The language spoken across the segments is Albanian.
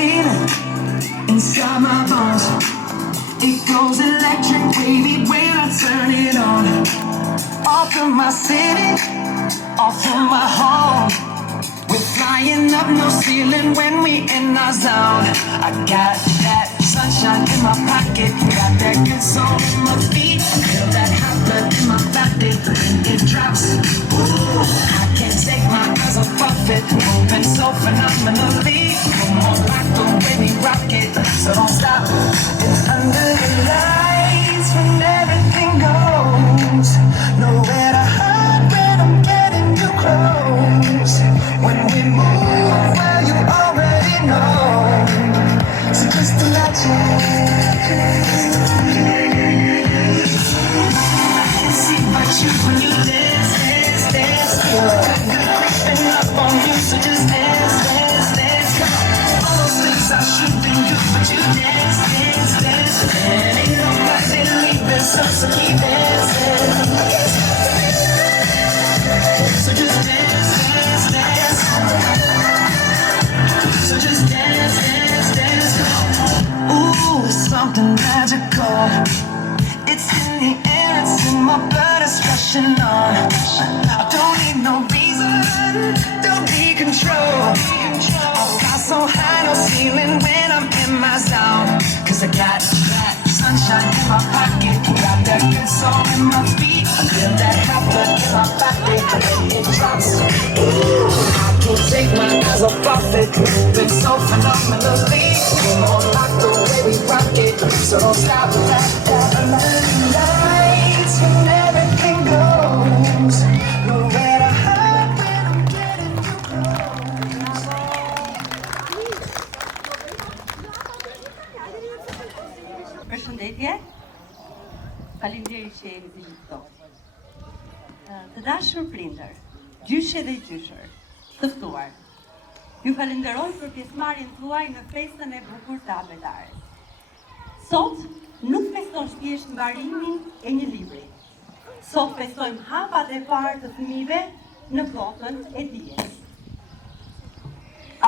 feeling inside my bones. It goes electric wavy when I turn it on. Off from my city, off from my home. We're flying up, no ceiling when we in our zone. I got that sunshine in my pocket, got that good soul in my feet. Feel that hot blood in my body when it drops. Ooh, I can't take my eyes off of it, moving so phenomenally. Come on, like the way we rock it, so don't stop. It's under the lights when everything goes. Nowhere to hide when I'm getting too close. When we move, well, you already know. So just imagine. I can see but you when you dance, dance, dance. Got good creeping up on you, so just dance, dance, dance. Come on, all those things I shouldn't do, but you dance, dance, dance. And ain't nobody leaving, so keep dancing. So just dance, dance, dance. So just dance, dance, dance. Ooh, it's something magical. It's in the air, it's in my blood, it's rushing on. I don't need no reason, don't need control. I fly so high, no ceiling when I'm in my zone. Cause I got that sunshine in my pocket, got that good soul in my feet. I feel that hot blood in my body when it drops. Ooh, I can't take my eyes off of it, moving so phenomenally. Come on, like the way we rock it, so don't stop that. Lights when everything goes. Nowhere to hide when I'm getting too close. Përshëndetje. Faleminderit që jeni të gjithë këtu. Të dashur prindër, gjyshe dhe gjyshër, të ftuar. Ju falenderoj për pjesëmarrjen tuaj në festën e bukur të Abetares. Sot nuk festojmë thjesht mbarimin e një libri. Sot festojmë hapat e parë të fëmijëve në botën e dijes.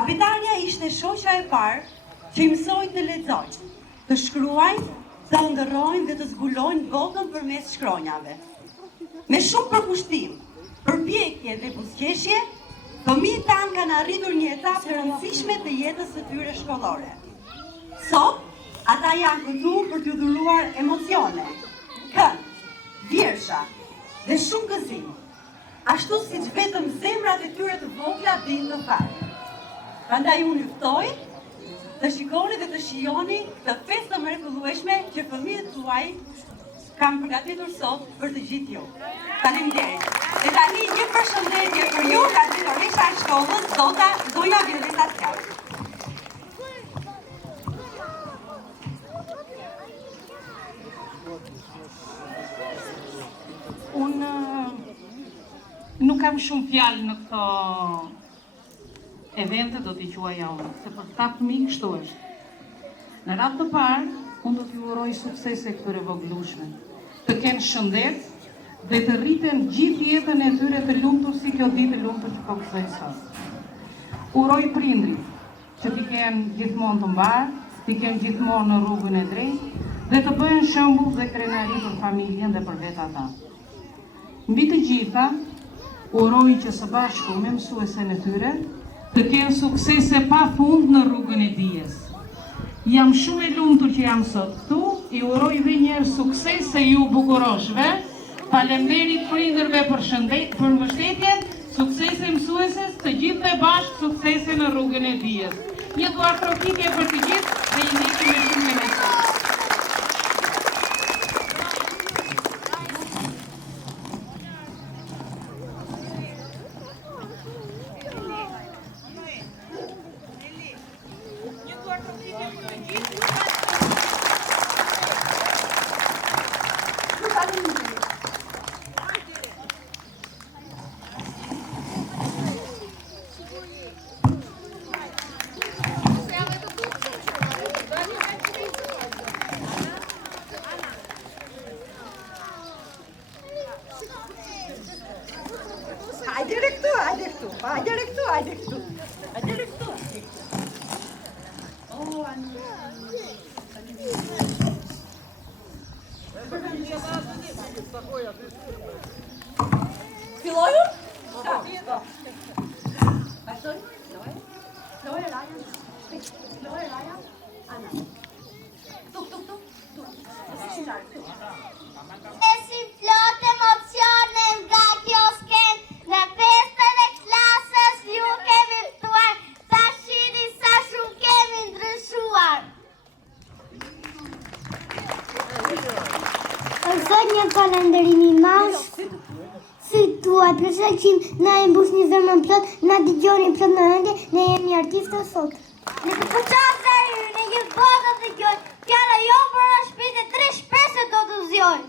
Abetaria ishte shoqja e parë që i mësoi të lexojnë, të shkruajnë, të ndërrojnë dhe të zbulojnë botën përmes shkronjave. Me shumë përkushtim, përpjekje dhe buzëqeshje, fëmijët tanë kanë arritur një etapë të rëndësishme të jetës së tyre shkollore. Sot, ata janë këtu për t'ju dhuruar emocione, kënd, vjersha dhe shumë gëzim, ashtu siç vetëm zemrat e tyre të vogla dinë të fare. Prandaj unë ju ftoj të shikoni dhe të shijoni këtë festë të mrekullueshme që fëmijët tuaj kanë përgatitur sot për të gjithë ju. Faleminderit. Dhe tani një përshëndetje për ju nga drejtoresha e shkollës, zota Zonja Violeta Tjak. Unë nuk kam shumë fjalë në këto evente, do t'i quaja unë, se për këta fëmijë kështu është. Në radhë të parë, unë do t'ju uroj suksese këtyre voglushme, të kenë shëndet dhe të rriten gjithë jetën e tyre të lumtur si kjo ditë e lumtur që po kësoj sot. Uroj prindrit që t'i kenë gjithmonë të mbarë, t'i kenë gjithmonë në rrugën e drejtë dhe të bëhen shembull dhe krenari për familjen dhe për vetë ata. Mbi të gjitha, uroj që së bashku me mësuesen e tyre të kenë suksese pa fund në rrugën e dijes. Jam shumë e lumtur që jam sot këtu, i uroj dhe njerë suksese ju bukuroshve, faleminderit prindërve për mbështetjen, suksese mësueses, të gjithë bashkë suksese në rrugën e dijes. Një duar trokitje për të gjithë dhe i njëti me shumë me nësë. një falënderimi madh. Fituar përshaqim, na e mbush një zemër plot, na dëgjoni plot në ëndje, ne jemi artistë sot. Ne po çfarë ne jemi bota të gjoj. Fjala jo për na shpite 3 shpresë do të zgjojnë.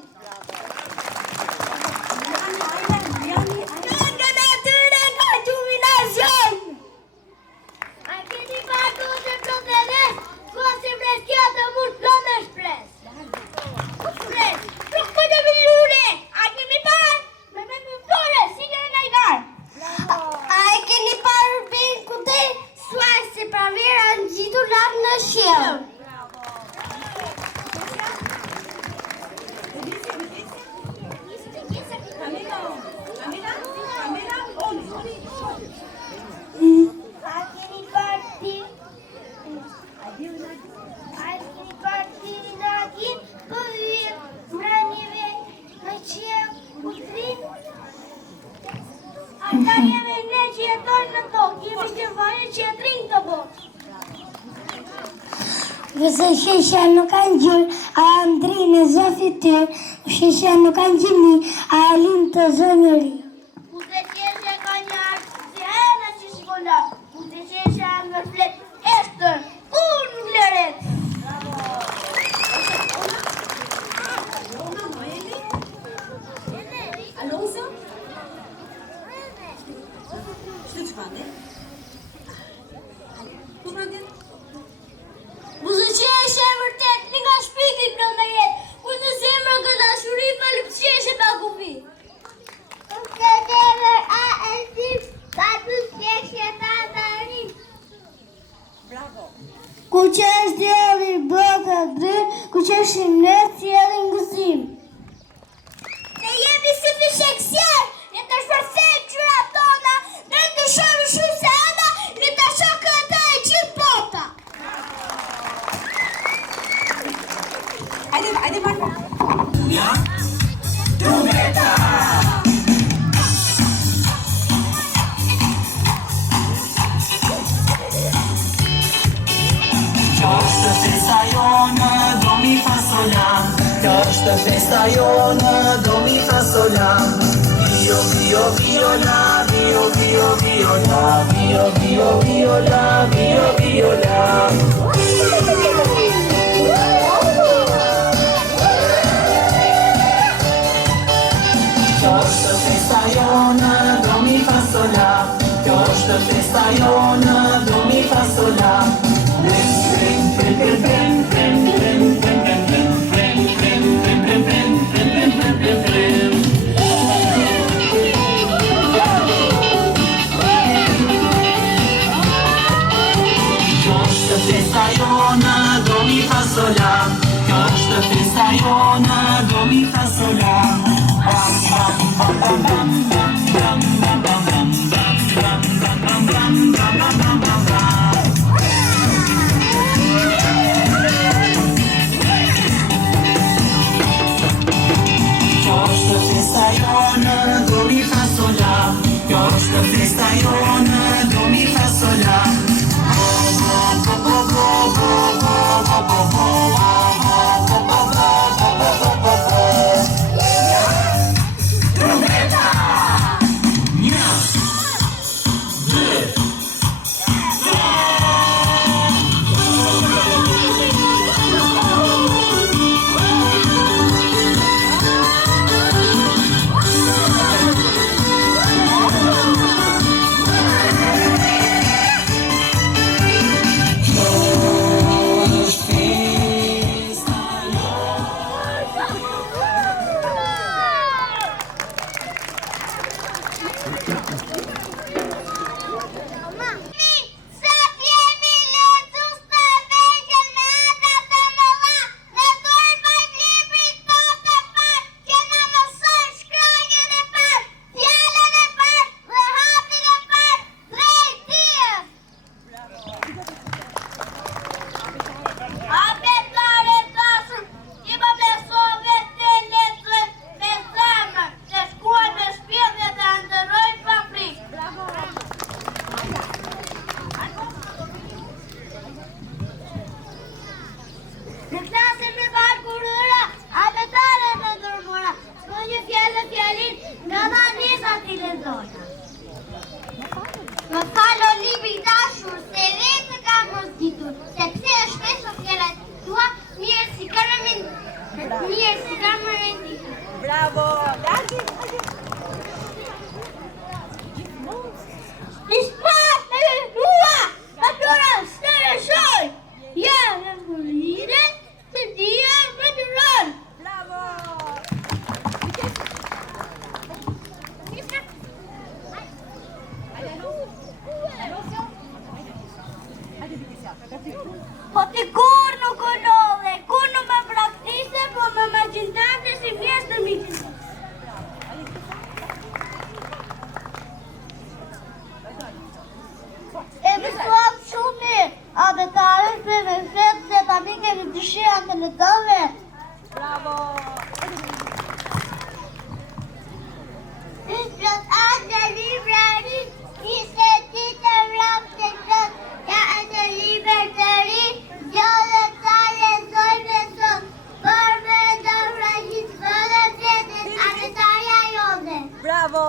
Nëse shesha nuk kanë gjurë, a ndrinë e zëfit të, shesha nuk kanë gjimi, a linë të zënëri. Ute shesha ka një artë si hena që shkolla, ute shesha më flet eshtër, unë lëret. Alonso? Shtë që fande? Ku fande? Buzëqeshe e vërtet, një nga shpiti për në jetë, ku në zemrë këtë dashuri pa lëpësheshe pa kufi. Në zemrë a e zip, pa buzëqeshe ta të rim. Bravo! Ku që është djeli bëka drë, ku që është në tjeli ngësim. Ne jemi si të shekësjer, ne të shpërsejmë qyra tona, ne të shumë shumë se ana, ne të shumë këta e qitë bota. Hajde, Marko! Ja? Trumeta! Kjo është festa jonë, do mi fa sol la. Kjo është festa jonë, do mi fa sol la. Vio, vio, viola, vio, vio, viola, vio, vio, viola, vio, viola. Kjo është festa jonë, do mi fa sol la. Kjo është festa jonë, do mi fa sol la. Kjo është festa jonë, do mi fa sol la. Kjo është festa jonë, do mi fa sol la. Kjo është festa jonë, do mi fa sol la. Kjo është festa jonë, do mi fa sol la. Trumeta! Po ti kur nuk u lodhe, kur nuk me praktise, po me imagjinante si mjesë të miqës. E mësuam shumë mirë, a dhe ta rëshme me fletë se tani kemi dëshira të lexove. Bravo! Ishtë atë librari, ishte ti të vrap të qëtë, ka atë liber të ri, gjallë ta lezoj me sot, për me do vrajit vëllë tjetës, anetarja jone. Bravo!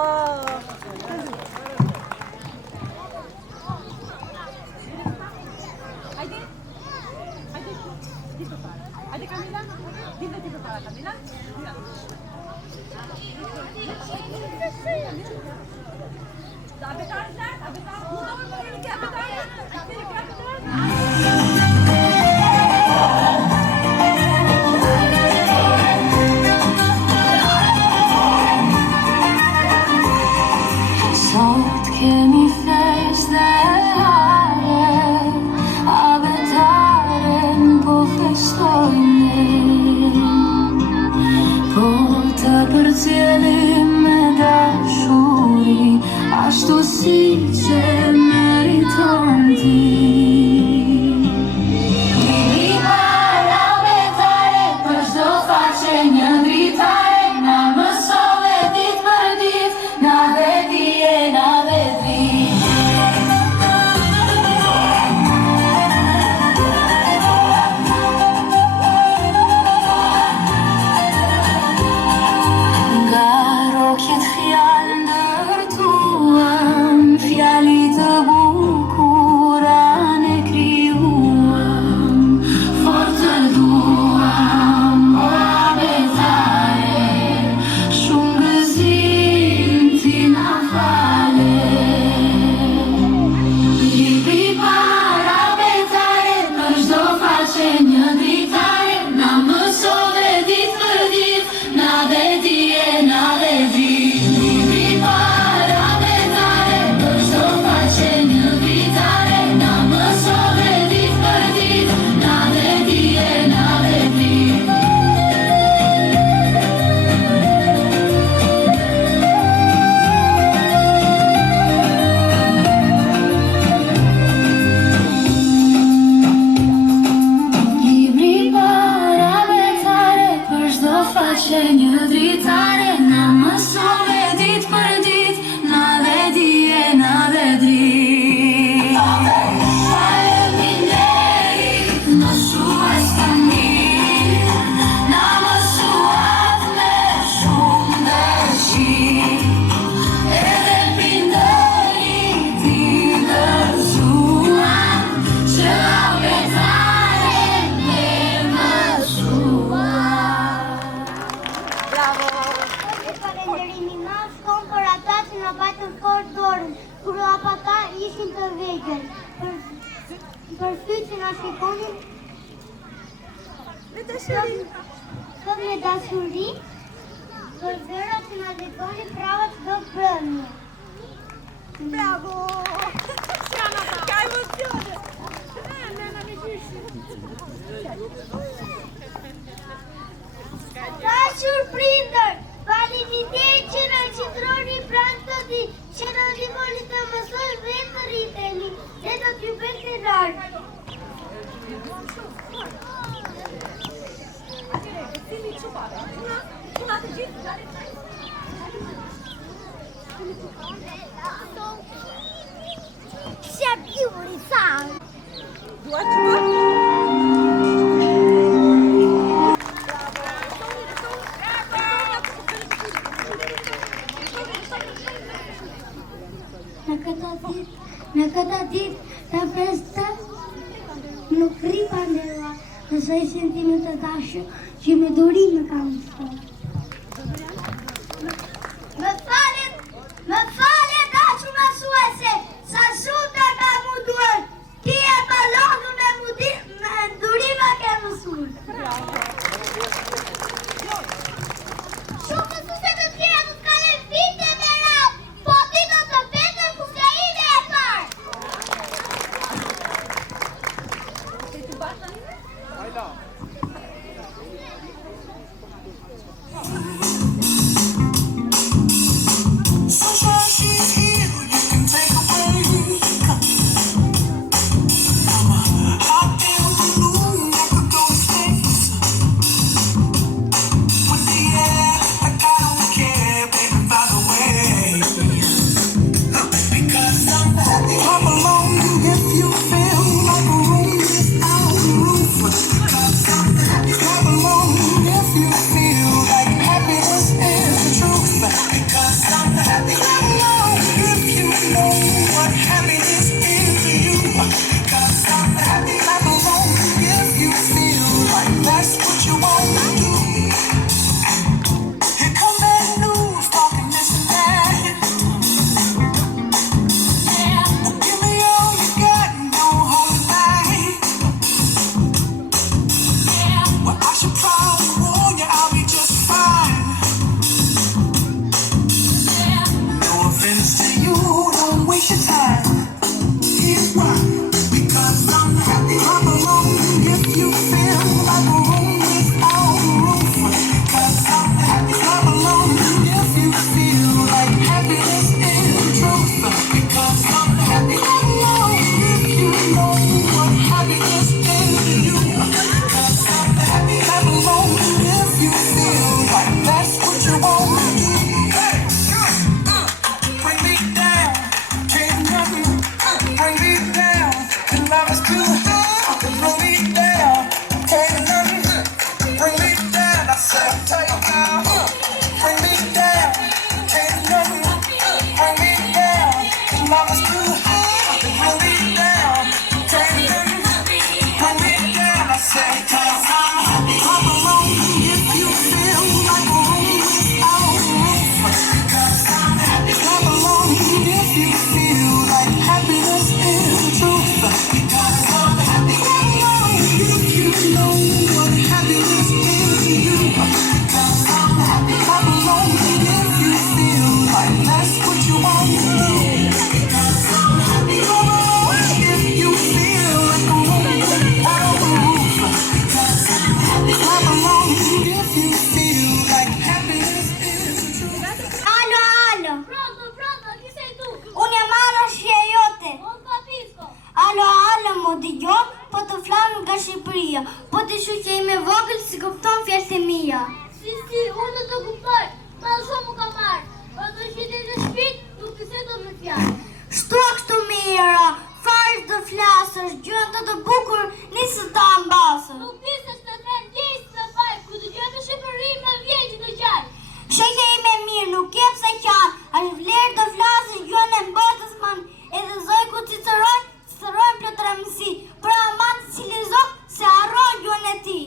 Hadi Camila, dile ti prepara Camila. Sot kemi flesh dhe hare, abetaren po festojnë, po të përcjellim me dashuri, ashtu si që meriton ti. Jemi para abetare, për çdo faqe një dritare, na mësove dit për dit, na dhe dije, na dhe di. Nga rokjet fjalë ndërtuam, fjali të bukura ne krijuam, fort të duam, o abetare, shumë gëzim ti na fale. Libri para abetare, për çdo faqe një dritare, na mësove dit për dit, na dhe dije, na dhe di. Libri para abetare, për çdo faqe një dritare, na mësove dit për dit, na dhe dije, na dhe di. Libri para abetare, për çdo faqe një dritare, na mësove dit për dit, na dhe dije, na dhe dri. Faleminderit, mësues tani, na mësuat me shumë dëshi, edhe prindërit i dërzuan, që abetaren me mësuan. Falënderimi madh shkon për ata që na patën fort dorën, kur ata ishin të vegjël, për sy që na shikonin sot me dashuri, për zëra që na detonin prava çdo premje. Bravo! Ka emocione! Nana mi gjyshi! Dashur prindër, faleminderit që na qëndroni pranë të di, që na ndihmoni të mësojmë dhe të rritemi, dhe do t'ju bëjmë të lartë. Sia beautiful! Në këta ditë të festa nuk rri pandera, nëse i sentimin të dashur që me dorime kam shkoj. Më fale dashur mësuese, sa shumë të ka munduar, ti e balonu me durime ke mësuar. Shumë mësuse të tjera do t'kalen vite me radhë, po ti do të vetëm kushe ime e parë. Sunshine, she's here, you can take a break. I'm a hot air balloon that could go to space. With the air, like I don't care, baby, by the way. Because I'm happy. Clap along if you feel like a room without a roof. Because I'm happy. Clap along if you feel like happiness is the truth. Because I'm happy. Clap along if you know what happiness is to you. Because I'm happy. Clap along if you feel like that's what you want to do. Here come bad news, talking this and that. Yeah, give me all you got and don't hold it back. Yeah, well, I should probably warn you, I'll be just fine. Yeah, no offense to you, don't waste your time. Here's why. Because I'm happy. Clap along if you feel like a room without a roof. Because I'm happy. Clap along if you feel like happiness is the truth. Because I'm happy. Clap along if you know what happiness is to you. Because I'm happy. Clap along if you feel like that's what you want to do. Hey, bring me down, can't nothing bring me down. And love is too high, bring me down, can't nothing bring me down. I said, take it down, bring me down, can't nothing bring me down. And love is too high, bring me down, can't nothing bring me down. I said, cause I'm happy. Clap along if you feel like a room without a roof. Because I'm happy. Clap along if you feel like happiness is the truth. Because I'm happy. Clap along if you know what happiness is to you. Because I'm happy. Clap along if you feel like that's what you want to do. Because I'm happy. Clap along if you feel like a room without a roof. Because I'm happy. Clap along if you feel like happiness is the truth. Alo, alo. Pronto, chi sei tu? Unë jam Ana shia jote. Non capisco. Alo, alo, mo dëgjon, po të flam nga Shqipëria. Po të shuqe ime vogël si kupton fjalët e mia. Sì, unë të kuptoj. Ma shumë ka marrë. Po të shite në shpit, nuk të se do me fjallë. Shtu kështu mira, farë të flasësh, gjën të bukur, nisë të ambasër. Nuk di se të thënë disë të fajë, ku të gjë në Shqipëri me vjen që të gjallë. Shëke ime mirë, nuk ke pse qanë, është vlerë të flasësh gjën e mbotës man, edhe zoj ku cicërojnë plot ramësi, pra man të cilizok se arrojnë gjën e ti.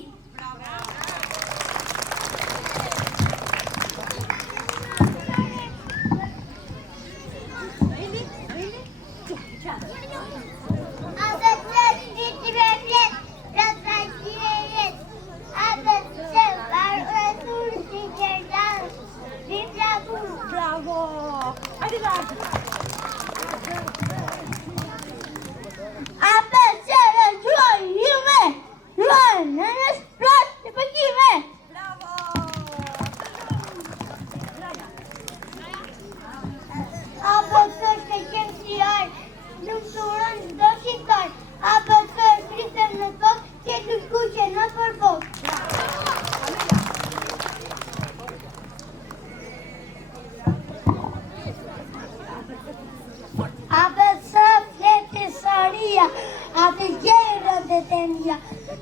Bravo! Arrivati!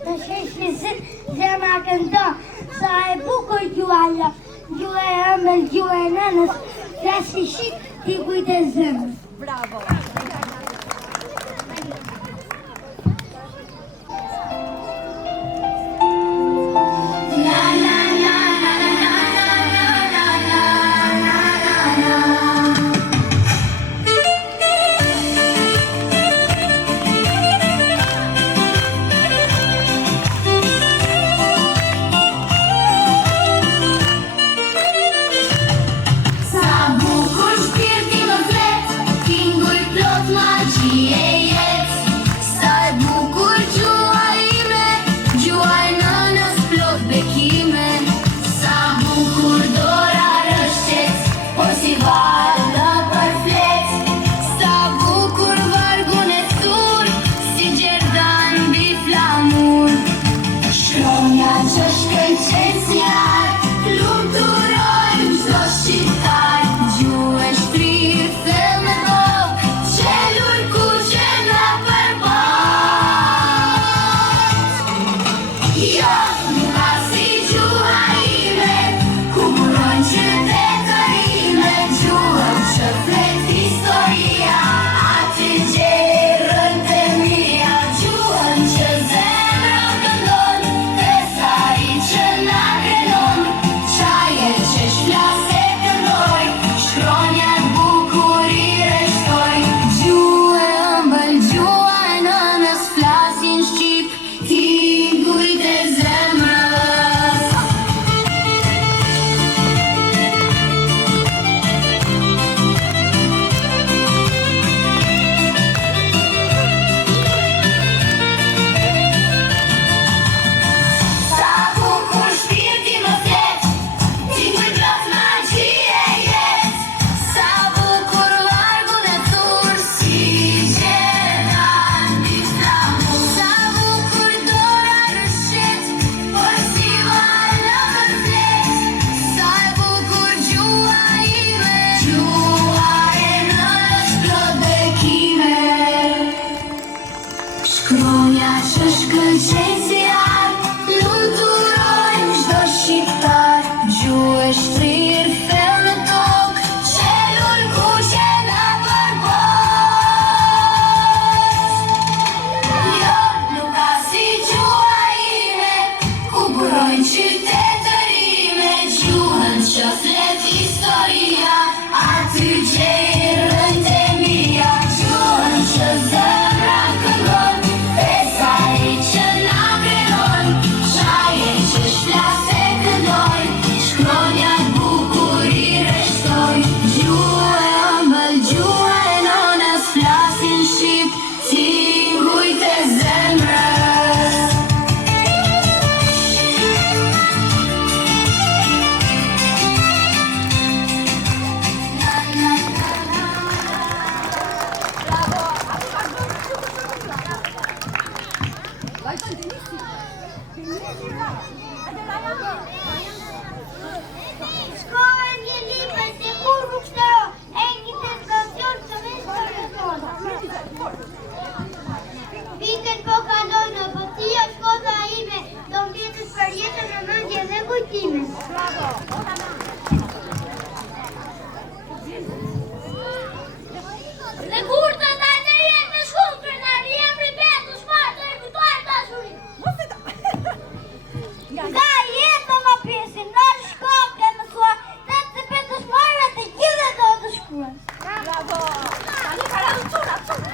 Të sheshlisit zema këndon, sa e bukur gjuaja, gjua e ëmbël, gjua e nënës, flasi shqip t'i kujtë zemës. Bravo! Sa bukur shpirti më flet, tingull Shkronja që shkëlqejnë si art, lumturojnë çdo shqiptar. Gjuhë e shtrirë thellë në tokë, qelur kuqe në përbërës. Jo, nuk ka si gjuha ime, ku burojnë qytetërime. Gjuhën që flet historia, aty gjej rënd e mia. Gjuhën që zemra këndon, besa i që na krenon. Shaje që shplas e këndoj, shkronja bukur i reshtoj. Gjuha e ëmbël, gjuha e nonës, flasin shqip, tingujt e zemrës. Shkova një libër se kur nuk shtero, e një sensacion që me shkërëton. Vitet po kalojnë, po ti o shkolla ime, do mbjetës për jetën në mendje dhe kujtime. Dhe kur të ndaj në jetë në shkullë, krenar, jem ribet, në shmarë, të e këtuar të ashurin. Nga jetë më pjesin, në shkollë dhe mësuar, dhe të petë shmarë të gjithë do të shkruan. Bravo! Tani para çuna, çuna.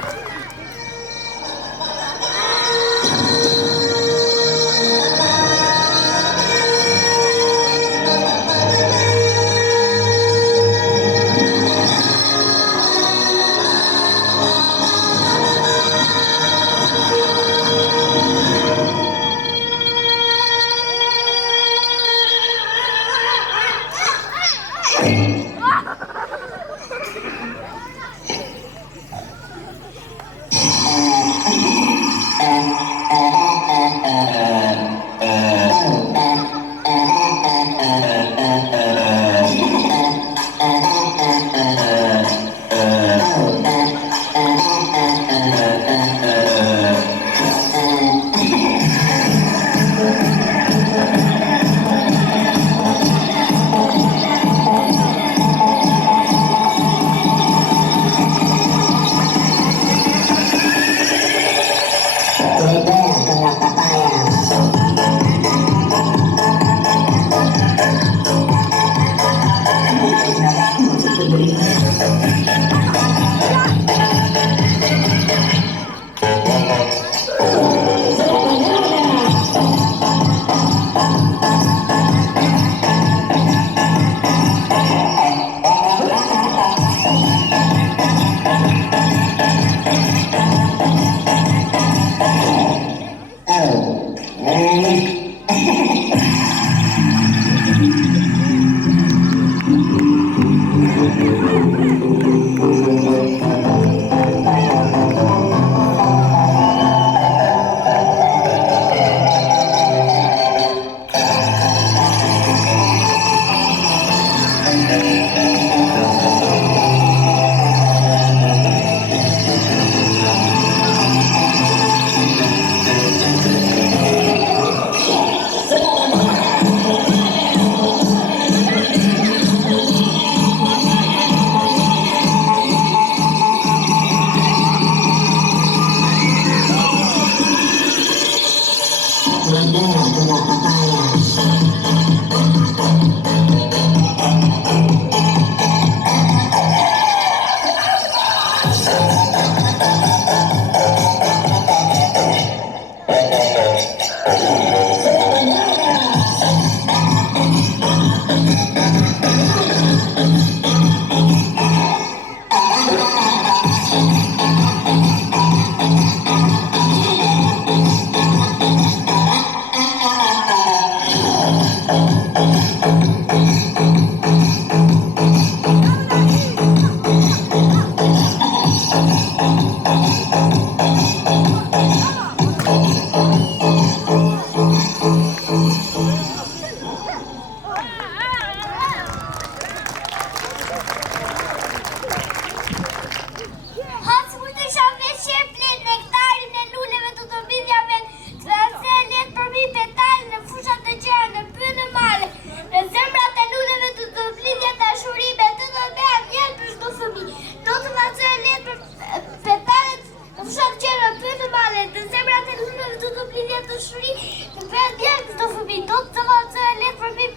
dëshuri të bëhet djalë këto fëmijë, do të vazhdojë letë përmi,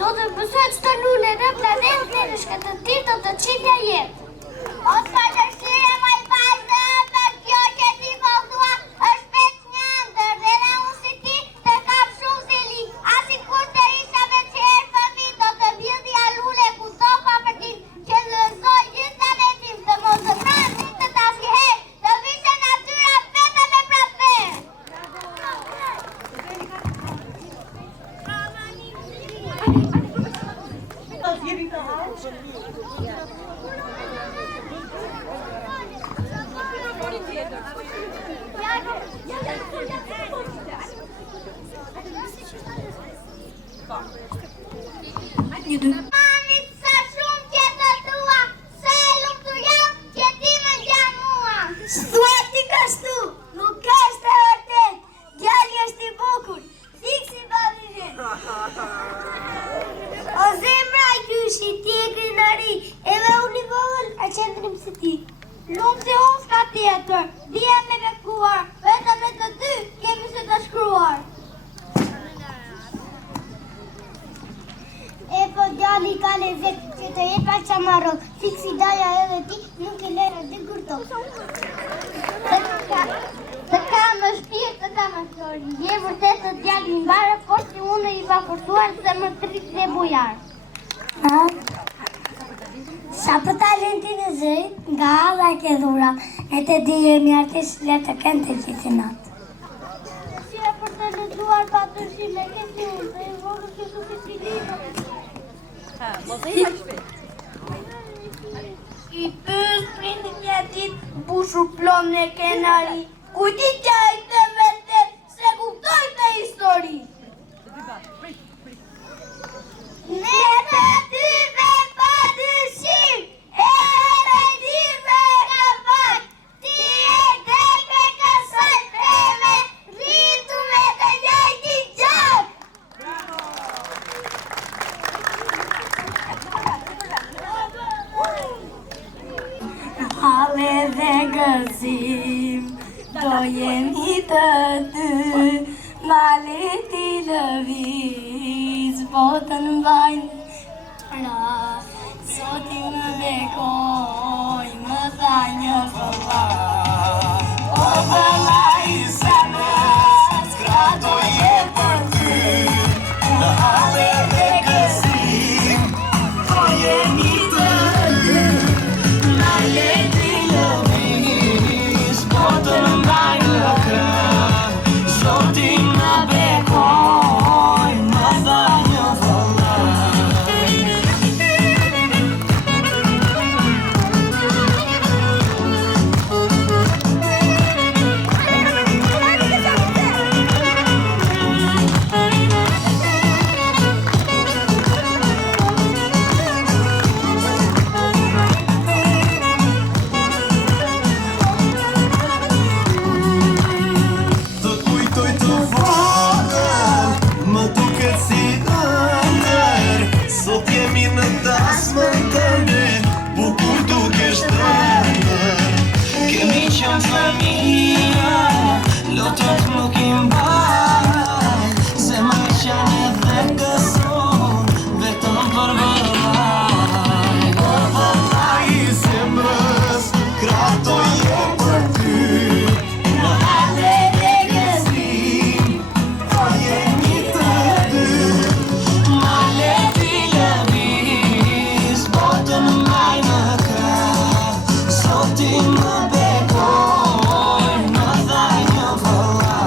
do të mësojë çdo lule në planetin e në shkëtë të tillë do të qitja jetë. O shpërtërsire më i pasë për kjo që ti po thua, është veç një ndër, dhe ne unë si ti të kam shumë zeli, asikur të isha veç herë fëmijë, do të vjedhja lule kudo pa për ti, që lëzoj gjithë talentin, të mos të pranë të asnjëherë, të vishte natyra vetëm e pranë. Jemi të hallë. Mamit sa shumë që të tua, sa e lumtur jam që ti më gjan mua. S'thua ti kështu, nuk është e vërtet, djali është i bukur, siksi babizin. O zemra gjyshi, ti e krenari, edhe unë i vogël a qendrim si ti. Lumë si unë s'ka tjetër, dhja me bekuar, vetëm me të dy kemi se të shkruar. E po djali ka lezet që të jetë pa qamaro, fiksi daja edhe ti nuk e lera dhe gurto. Të ka më shpirë, të ka më shtori, je vërtet të djali në bare, por si unë i va fortuar se më trit dhe bujar. Sa për talentin e zërit, nga alla e ke dhura, e të di jemi artisht le të kënë të gjithë natë. Si e për të lezuar pa të shime, kësi unë, të i vogë që të si si linë. I pës prindin një dit, bushur plom në kenari, kujti qaj të vetet, se kuptoj të histori. Ne të dyve pa dyshim, e të dyve ka faq, ti e dhe me kësaj preme, rritu me të njajti gjak. Hale dhe gëzim, do jemi të dy, maleti lëviz, botën mbajnë pra, soti më bekoj, më tha një vëlla. O vëlla i zemrës, krato je për ty, në hale dhe gëzim, do jemi të dy, maleti lëviz, botën mbajnë pra, soti më bekoj, më tha një vëlla. Të kujtoj të vogël, më duket si ëndër, sot jemi në dasmë tënde, bukur dukesh tëndër. Kemi qenë familja, lotët nuk i mbaj, se më qenë edhe gëson, vetëm për vëllaj. O vëllaj i zemrës, krato je për ty, në hale dhe gëzim, do jemi të dy, maleti lëviz, botën mbaj në krah, soti më bekoj, më tha një vëlla.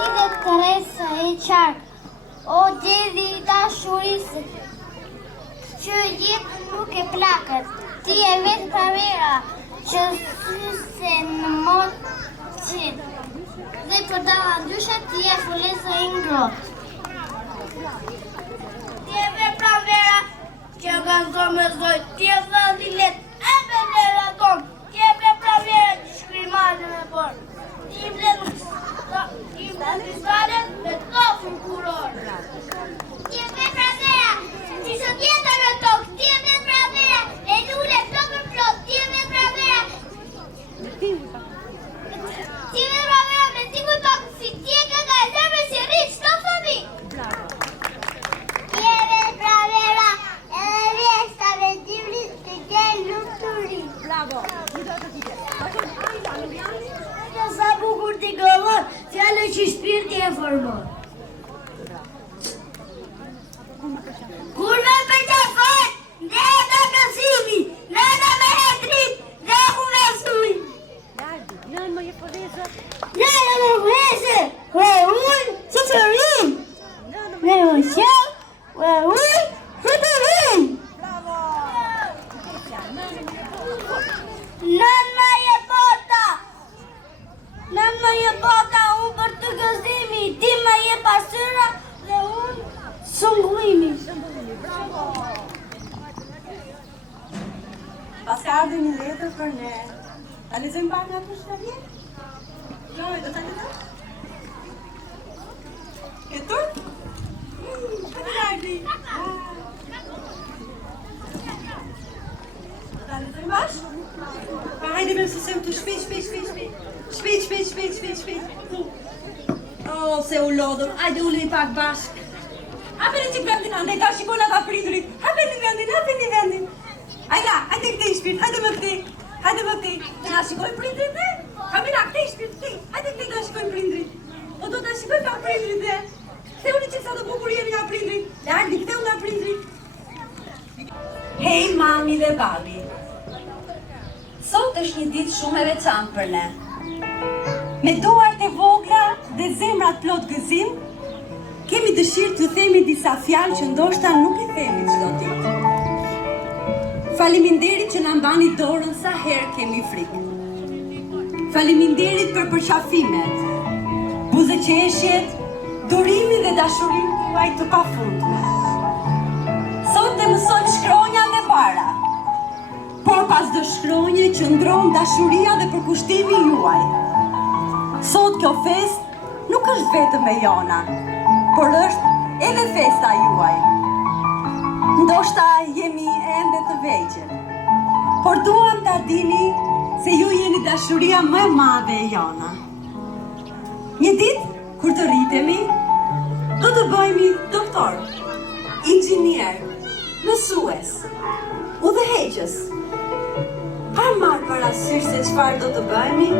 Lidhet Teresa e qark, o djeli i dashurisë, që jetë nuk e plakët, ti e vetë pramera, që syse në motë qitë, dhe për dama dyshet ti e fulesa i ngrotë. Ti e vetë pramera, që kanë zonë me zojtë, ti e dhe dilet, e me lera tonë, Bravo. Një do të tjetër. Sa bukur t'i gëllon, fjallë që shpirti e formon. Kur me përqe fort, dhe e të kësimi, në me hetrit, dhe ku me suj. Nën më je përrezë. Në më vese, ve unë, që të rrim. Ve unë qëll, ve unë, që të rrim. Nën më je bota. Nën më je bota, unë për të gëzimi, ti më je pasyra dhe unë sëmbullimi. Pas ka ardhur një letër për ne. Ta lexojmë pak nga kush ka vjen? Jo, do ta lexoj. E tur? Hajde ardhi. Ta lexojmë bash? Pa hajde me sesem të shpejt. Oh, se u lodhëm. Hajde ulemi pak bashk. Hapeni që vendin andaj, ta shikojnë ata prindrit. Hapeni vendin. Hajde këtej shpirt, hajde më këtej. Të na shikojnë prindrit dhe? Kamila, këtej shpirt, hajde këtej ta shikojnë prindrit. O do ta shikojnë pak prindrit dhe? Ktheuni që sa të bukur jeni nga prindrit. Lardi, ktheu nga prindrit. Hej mami dhe babi. Sot është një ditë shumë e veçantë për ne. Me duart e vogla dhe zemrat plot gëzim, kemi dëshirë të themi disa fjalë që ndoshta nuk i themi çdo ditë. Faleminderit që na mbani dorën sa herë kemi frikë. Faleminderit për përqafimet, buzëqeshjet, durimin dhe dashurinë tuaj të pafundme. Sot ne mësojmë shkronjat e para, por pas çdo shkronje qëndron dashuria dhe përkushtimi juaj. Sot kjo festë nuk është vetëm e jona, por është edhe festa juaj. Ndoshta jemi ende të vegjël, por duam ta dini se ju jeni dashuria më e madhe e jona. Një ditë, kur të rritemi, do të bëhemi doktor, inxhinier, mësues, udhëheqës. Pa marrë parasysh se çfarë do të bëhemi,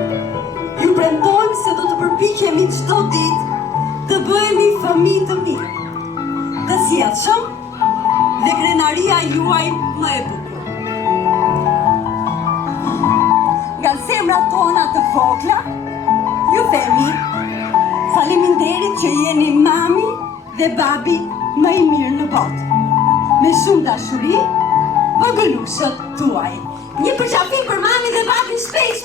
ju premtojmë se do të përpiqemi çdo ditë të bëhemi fëmijë të mirë, të sjellshëm dhe krenaria juaj më e bukur. Nga zemrat tona të vogla, ju themi faleminderit që jeni mami dhe babi më i mirë në botë. Me shumë dashuri, vogëlushët tuaj. Një përqafim për mami dhe babi, shpejt.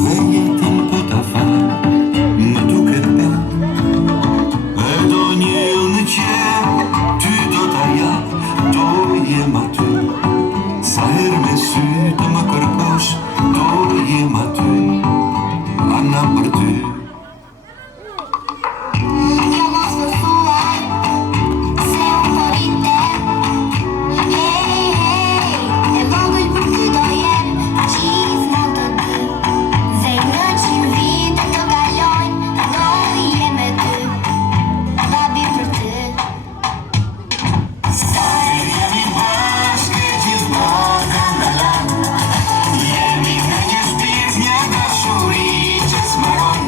Dhe jetën po ta fal, më duket pen. E do një në qem, ty do ta jap, do jem aty. Sa her me sy të më kërkosh, do jem aty. Ana për ty. Ja mos më thuaj se unë po rite. Hey, hey, e vogël për ty do jem gjithmonë të ty. Zemrën 100 vite do kalojnë, do jem me ty. Babi për ty. Sa her jemi bashkë gjithmonë kandalan. Jemi në një shpirt, një dashuri që smaron.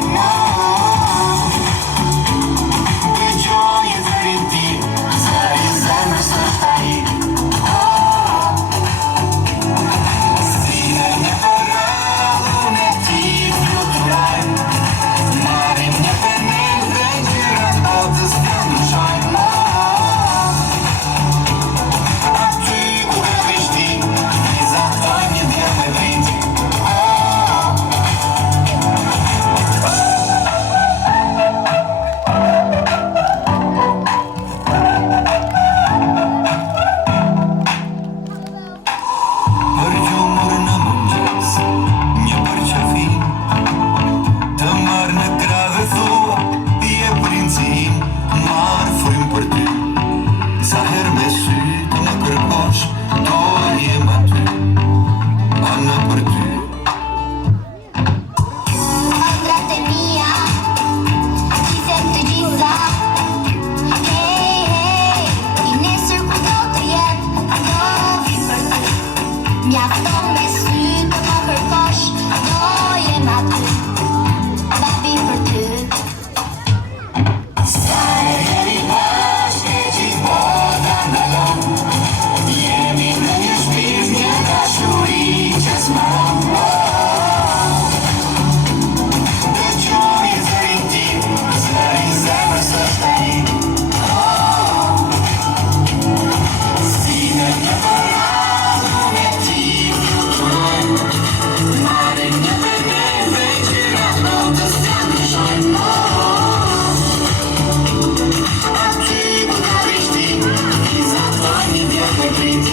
Dëgjoj zërin tim, zëri zemrës është ai. Sine një përradhun e ti fluturajnë. Marim një penel dhe gjyrat botës të ndryshojnë. Aty ku e Prishtin, vizatoj një djemë me vrit. Për gjumur në mëngjes, një përqafim, të marrë në krave thua, je princi im, marrë frim për ty. Sa her me sy të më kërkosh, do jem aty, ana për ty. Ëndrat e mia, i them të gjitha. Hey, hey, i nesër ku do të jem, do vi për ty. Mjafton me sy të më kërkosh, do jem aty. Babi për ty. Sa herë jemi bashkë gjithmonë kandalan. Jemi në një shpirt, një dashuri që smaron. Dëgjoj zërin tim, zëri zemrës është ai. Sine një përradhun e ti fluturojnë. Marim një penel dhe gjyrat botës të ndryshojnë. Aty ku ka Prishtin, vizatoj një djemë me vrit.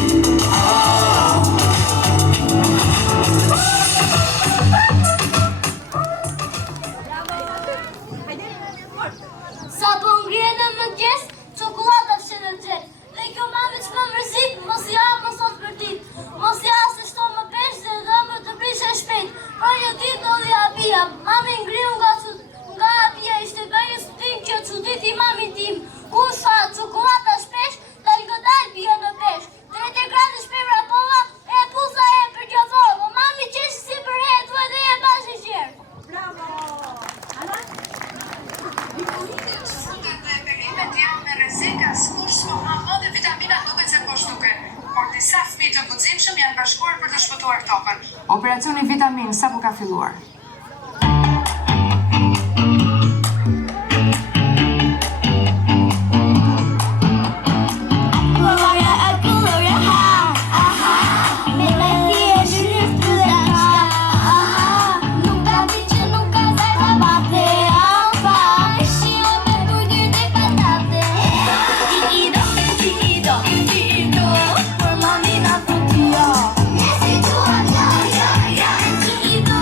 Sa po ngrihen në mëngjes, çokolada fshin në xhep. Dhe kjo mami që më mërzit, mos ja më sot për dit. Mos ja se shto më pesh dhe dhëmbë të prishe shpejt. Pra një dit ndodhi Abia, mami ngrihu nga Abia, ishte bëjës tim që çudit i mami tim. Ku sa çokolada shpesh, dal godal bia në pesh. 30 gradë shpej rapova, e pusa e për gjavor. O mami qesh si për het, vë dhe e bash i gjerë. Frutat dhe perimet janë me rrezik, askush s'po ha dhe vitaminat duket se po shtuken. Por disa fëmijë të guximshëm janë bashkuar për të shpëtuar tokën. Operacioni vitamin sapo ka filluar. Gloria e Gloria, me vestire de luftuda, nunca vi que nunca vai bater alfa, estilo de burger de patate, diido, por mami na frutia. Nesse tua diido,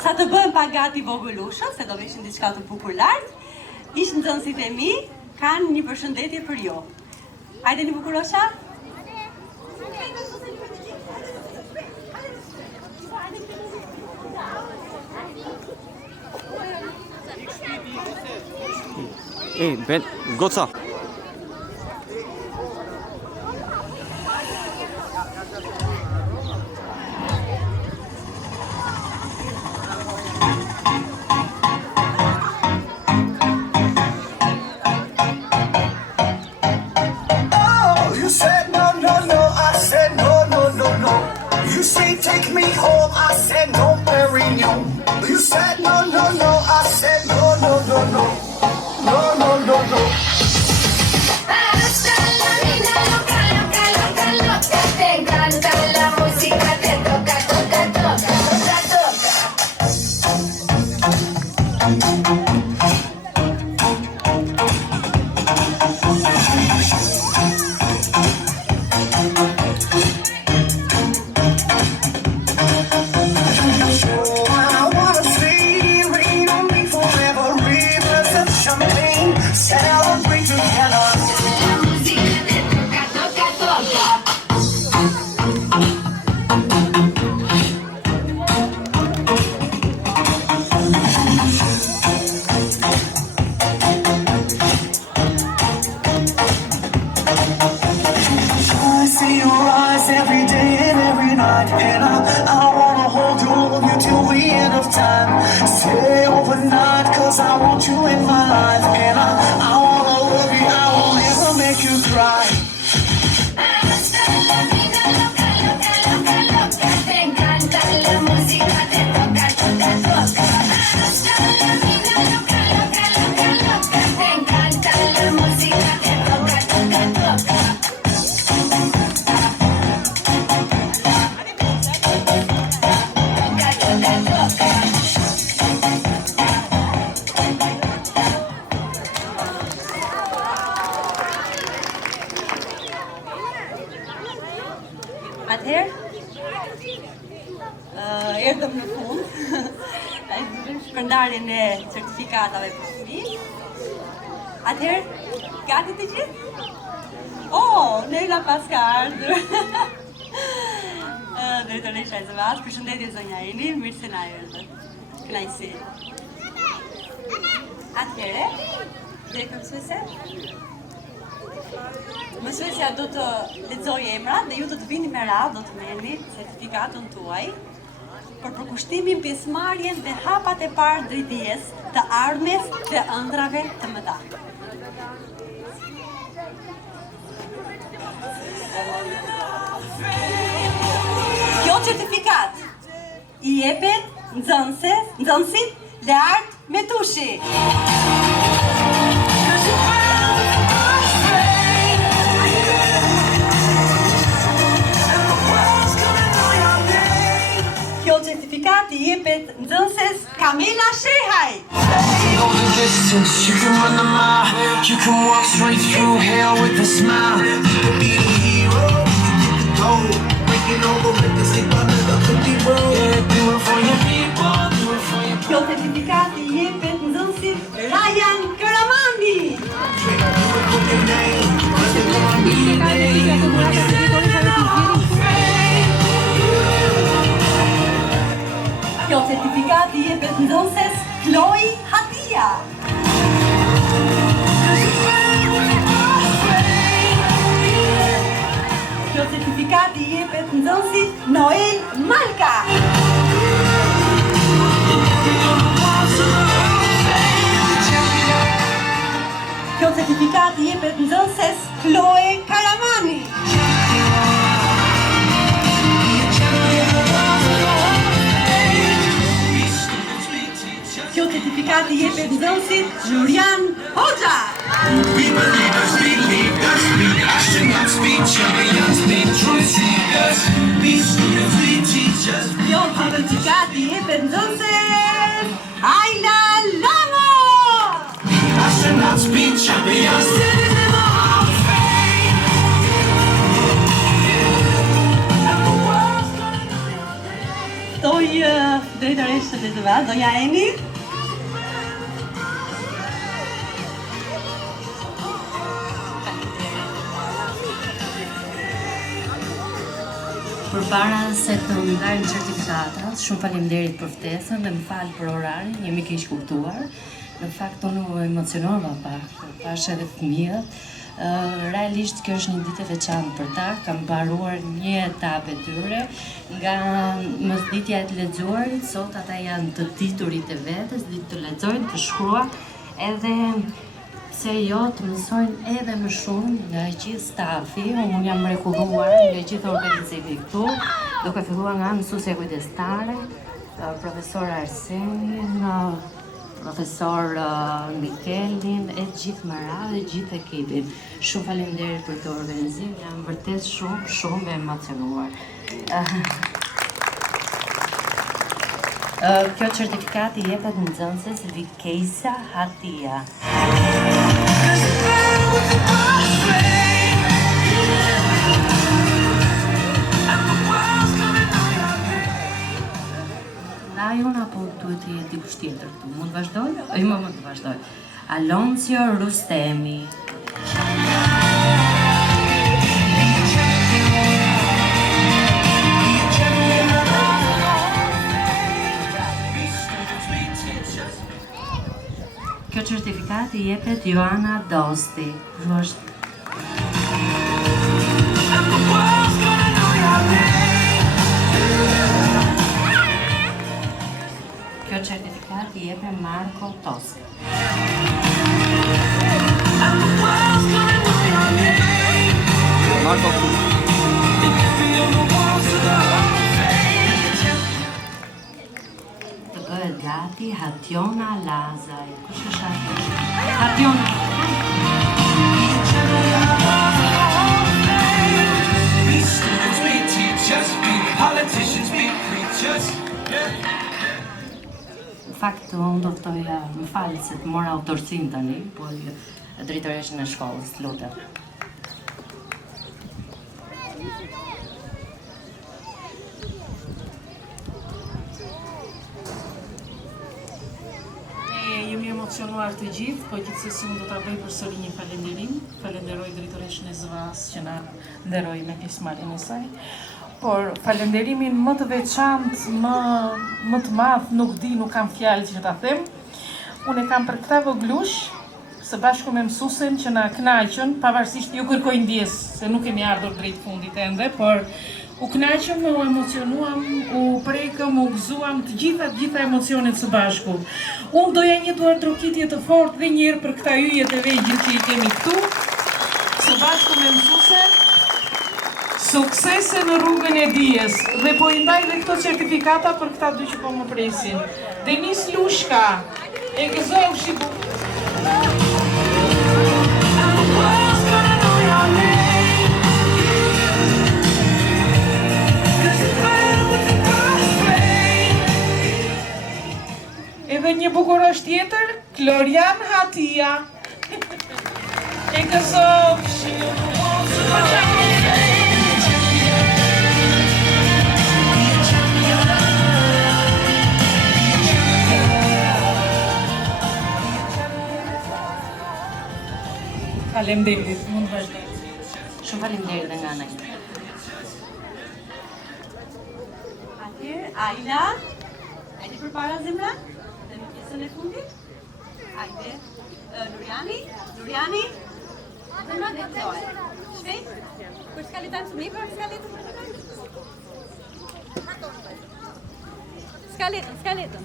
Sa të bëhem pa gati vogëlushën, se do vishin diçka të bukur lart, ish nxënësit e mi kanë një përshëndetje për ju. Hajde një bukurosha? Ej, Ben, goca. Oh, you said no, no, no. I said no, no, no, no. You say take me home. I said no, Perignon. You said no, no, no. I said no, no, no, no. No, no, no, no. Hasta la vida loca, loca, loca, loca. Te encanta la música, te toca, toca, toca, toca, toca. I wanna see rain on me forever. Rivers of champagne, celebrate together. La música te toca, toca, toca. I see your eyes every day and every night, and I wanna hold you till the end of time. Stay overnight, cause I want you in my life, and I wanna love you, I will never make you cry. Hasta la vida loca, loca, loca, loca. Te encanta la música, te toca, toca, toca. Hasta la vida loca, loca, loca, loca. Te encanta la música, te toca, toca, toca. Toca, toca, toca. Atëherë, erdhëm në fund, shpërndarjen e certifikatave për fëmijë. Atëherë, gati të gjithë? Oh, Nela pas ka ardhur. Drejtoresha e zëvas, përshëndetje zonja Eni, mirë se na erdhët. Kënaqësi. Atëherë, drejtor mësuese, mësuesja do të lexojë emrat dhe ju do të vini me radhë, do të merrni certifikatën tuaj për përkushtimin, pjesëmarrjen dhe hapat e parë drejt dijes të ardhmes dhe ëndrave të mëdha. Kjo certifikat i jepet nxënësit Lart Metushi. Kjo certifikat i jepet nxënëses Kamila Shehaj. Know the distance, you can run a mile, you can walk straight through hell with a smile. You can be the hero, you can get the gold, breaking over with the sleep under the cookie road. Yeah, do it for your people, do it for your Kjo certifikat i jepet nxënësit Ryan Karamani. Kjo certifikat i jepet nxënëses Chloe Hatia. Kjo certifikat i jepet nxënësit Noel Malka. Kjo certifikat i jepet nxënëses Chloe Karamani. Kjo certifikat i jepet nxënësit Nurian Hoxha. We believers, we leaders, we astronauts, we champions, we truth seekers, we students, we teachers. Kjo certifikat i jepet nxënëses Ayla Lamo. Astronauts, we champions, sitting in the Hall of Fame. And the world's gonna know your name. Ftoj drejtoreshtën e zëvat, Donja Eni. Përpara se të ndarëm certifikatat, shumë faleminderit për ftesën dhe më falë për orarin, jemi keq kuptuar. Në fakt unë u emocionova pak, pash edhe fëmijët. Realisht kjo është një ditë e veçantë për ta, kam mbaruar një etapë e tyre, nga mësditja e të lexuarit, sot ata janë të diturit e vetes, ditë të lexojnë, të shkruajnë, edhe se jo të mësojnë edhe më shumë nga gjithë stafi. Unë jam mrekulluar nga gjithë organizimi këtu, duke filluar nga mësuesja kujdestare, profesor Arsenin, profesor Mikelin, e gjithë më radhë dhe gjithë ekipin. Shumë faleminderit për këtë organizim, jam vërtet shumë e emocionuar. Kjo certifikati jepet nxënëses Vikejsa Hatia. Lajon apo duhet të jetë dikush tjetër këtu? Mund të vazhdoj? Mund të vazhdoj. Aloncio Rustemi. Kjo certifikati jepet Joana Dosti. Kjo certifikati jepet Marko Tosca. Të bëhet gati Hatjona Lazaj. Kush është Hatjona? Në fakt, unë do ftoja, më falë se të mora autorësin tani, po drejtoreshën e shkollës, lutem. Jemi emocionuar të gjithë, po gjithsesi unë do ta bëj përsëri një falënderim. Falenderoj drejtoreshën e ZVA-s që na nderoi me pjesëmarrjen e saj. Por falënderimin më të veçantë, më të madh, nuk kam fjalë që ta them. Unë e kam për këta voglush, së bashku me mësuesen që na kënaqën, pavarësisht ju kërkoj ndjes, se nuk kemi ardhur drejt fundit ende, por u kënaqëm, u emocionuam, u prekëm, u gëzuam, të gjitha emocionet së bashku. Unë doja një duar trokitje të fortë dhe njërë për këta yjet e vegjël që i kemi këtu, së bashku me mësuesen, suksese në rrugën e dijes, dhe po i ndaj dhe këto certifikata për këta dy që po më presin. Denis Lushka, e gëzov shibu. Edhe një bukurosh tjetër, Klorian Hatia. E gëzov shibu. Faleminderit, mund të vazhdoj. Shumë faleminderit dhe nga ana ime. Atëherë, Ajla, hajde përpara zemra, dhe në pjesën e fundit. Hajde, Nuriani, zemra dhe Kloe. Shpejt, për skaletan të mi, për skaletan. Skaletën.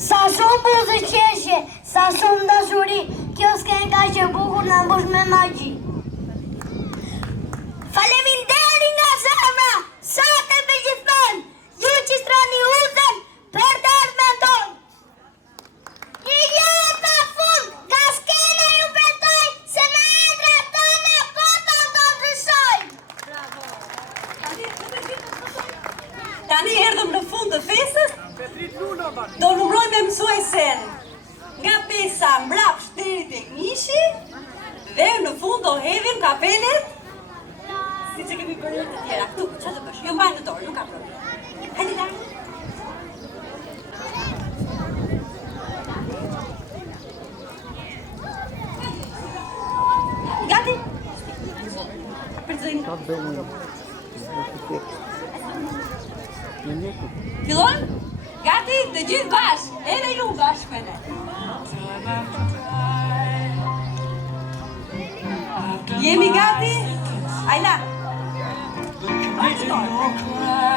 Sa shumë buzë qeshe, sa shumë dashuri, kjo s'ken ka që bukur në mbush me magji. Faleminderit nga zemra, sot e për gjithmonë, ju që strani uzën për derdhmen tonë. Një jetë pa fund, ka s'kene ju betoj, se me endra tona botën do ndryshojnë. Tani erdhëm në fund të festës, do numrojmë mësuesen nga 5 Ndërsa mbrapsht deri tek mishi dhe në fund do hedhim kapelet si që kemi bërë të tjera. Këtu, që të bësh? Jo mbaj në dorë, nuk ka problem. Hajde darë. Gati? Përzojnë. Fillon? Gati? Të gjithë bashkë. Edhe ju bashkë me ne. Jemi gati? Ajla. Bashkë dorë.